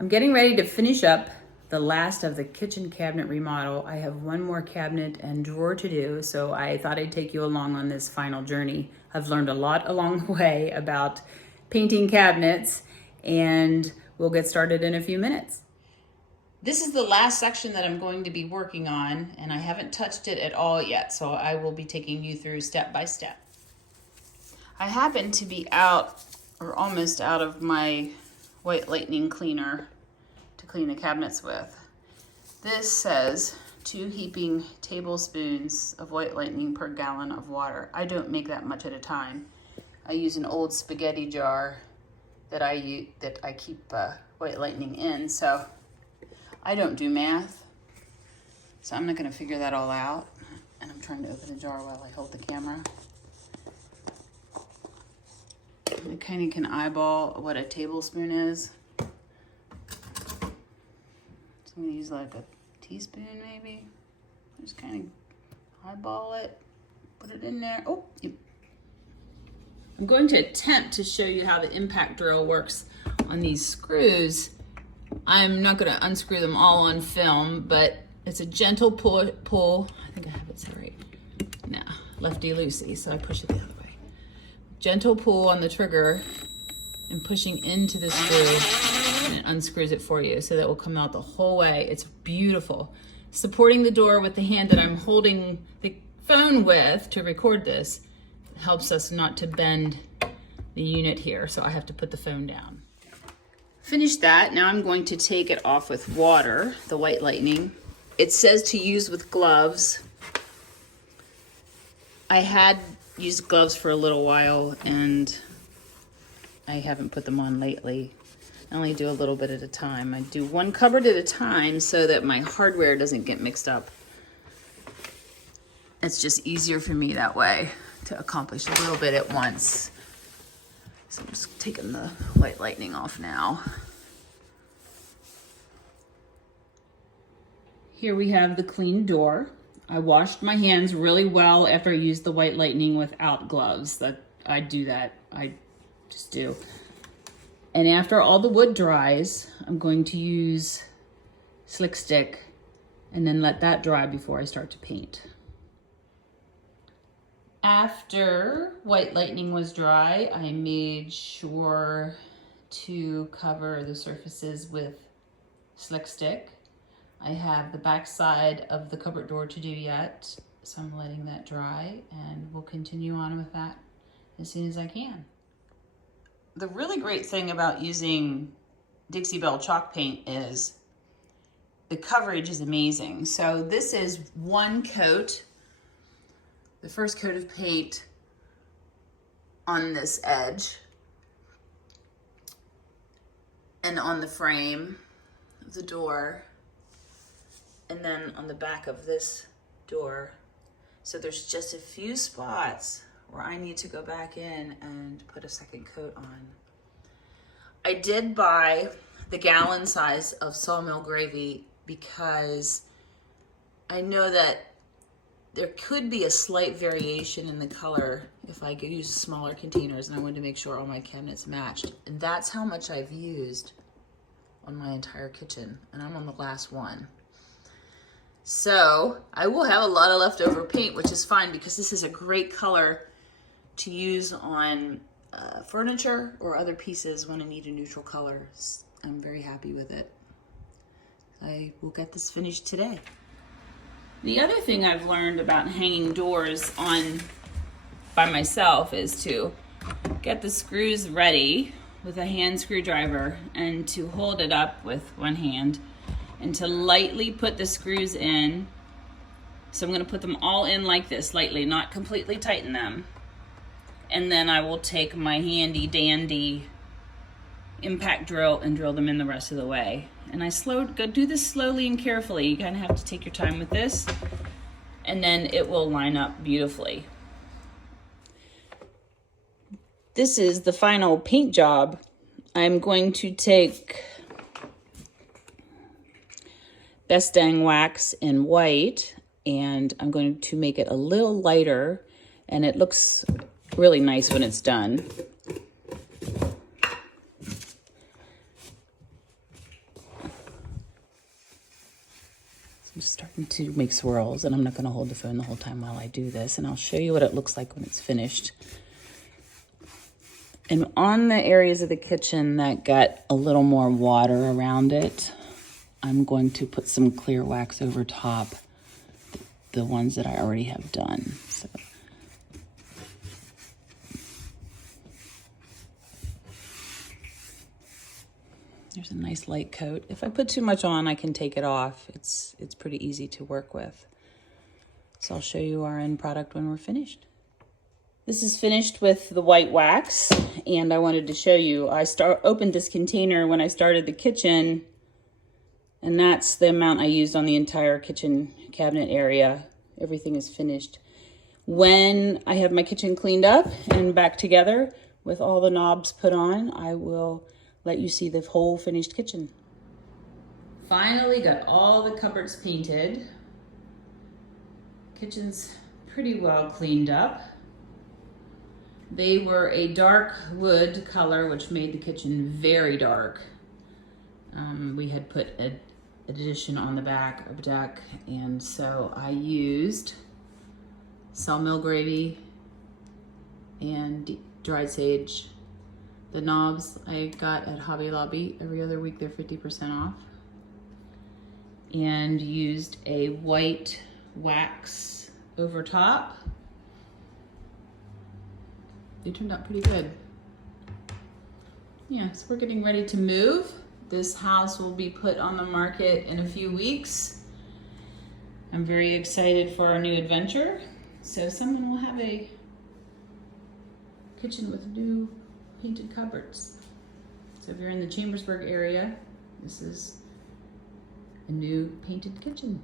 I'm getting ready to finish up the last of the kitchen cabinet remodel. I have one more cabinet and drawer to do, so I thought I'd take you along on this final journey. I've learned a lot along the way about painting cabinets, and we'll get started in a few minutes. This is the last section that I'm going to be working on, and I haven't touched it at all yet, so I will be taking you through step by step. I happen to be out, or almost out, of my White Lightning cleaner to clean the cabinets with. This says 2 heaping tablespoons of White Lightning per gallon of water. I don't make that much at a time. I use an old spaghetti jar that I keep White Lightning in, so I don't do math. So I'm not going to figure that all out. And I'm trying to open the jar while I hold the camera. I kind of can eyeball what a tablespoon is. So I'm going to use like a teaspoon maybe. Just kind of eyeball it, put it in there. Oh, yep. I'm going to attempt to show you how the impact drill works on these screws. I'm not going to unscrew them all on film, but it's a gentle pull. I think I have it set right. Nah, lefty-loosey, so I push it the other way. Gentle pull on the trigger and pushing into the screw, and it unscrews it for you, so that will come out the whole way. It's beautiful. Supporting the door with the hand that I'm holding the phone with to record this helps us not to bend the unit here, so I have to put the phone down. Finished that. Now I'm going to take it off with water, the White Lightning. It says to use with gloves. I had used gloves for a little while and I haven't put them on lately. I only do a little bit at a time. I do one cupboard at a time so that my hardware doesn't get mixed up. It's just easier for me that way to accomplish a little bit at once. So I'm just taking the White Lightning off now. Here we have the clean door. I washed my hands really well after I used the White Lightning without gloves. I just do. And after all the wood dries, I'm going to use Slick Stick and then let that dry before I start to paint. After White Lightning was dry, I made sure to cover the surfaces with Slick Stick. I have the back side of the cupboard door to do yet, so I'm letting that dry, and we'll continue on with that as soon as I can. The really great thing about using Dixie Belle chalk paint is the coverage is amazing. So this is one coat, the first coat of paint on this edge and on the frame of the door, and then on the back of this door. So there's just a few spots where I need to go back in and put a second coat on. I did buy the gallon size of sawmill gravy because I know that there could be a slight variation in the color if I could use smaller containers, and I wanted to make sure all my cabinets matched. And that's how much I've used on my entire kitchen, and I'm on the last one. So I will have a lot of leftover paint, which is fine because this is a great color to use on furniture or other pieces when I need a neutral color. I'm very happy with it. I will get this finished today. The other thing I've learned about hanging doors on by myself is to get the screws ready with a hand screwdriver and to hold it up with one hand and to lightly put the screws in. So I'm going to put them all in like this, lightly, not completely tighten them. And then I will take my handy dandy impact drill and drill them in the rest of the way. And I do this slowly and carefully. You kind of have to take your time with this, and then it will line up beautifully. This is the final paint job. I'm going to take Best Dang Wax in white, and I'm going to make it a little lighter, and it looks really nice when it's done. just starting to make swirls, and I'm not gonna hold the phone the whole time while I do this, and I'll show you what it looks like when it's finished. And on the areas of the kitchen that got a little more water around it, I'm going to put some clear wax over top, the ones that I already have done. So there's a nice light coat. If I put too much on, I can take it off. It's pretty easy to work with. So I'll show you our end product when we're finished. This is finished with the white wax, and I wanted to show you. I opened this container when I started the kitchen, and that's the amount I used on the entire kitchen cabinet area. Everything is finished. When I have my kitchen cleaned up and back together with all the knobs put on, I will let you see the whole finished kitchen. Finally got all the cupboards painted. Kitchen's pretty well cleaned up. They were a dark wood color, which made the kitchen very dark. We had put an addition on the back of deck, and so I used sawmill gravy and dried sage. The knobs I got at Hobby Lobby. Every other week they're 50% off. And used a white wax over top. They turned out pretty good. Yeah, so we're getting ready to move. This house will be put on the market in a few weeks. I'm very excited for our new adventure. So someone will have a kitchen with new painted cupboards. So if you're in the Chambersburg area, this is a new painted kitchen.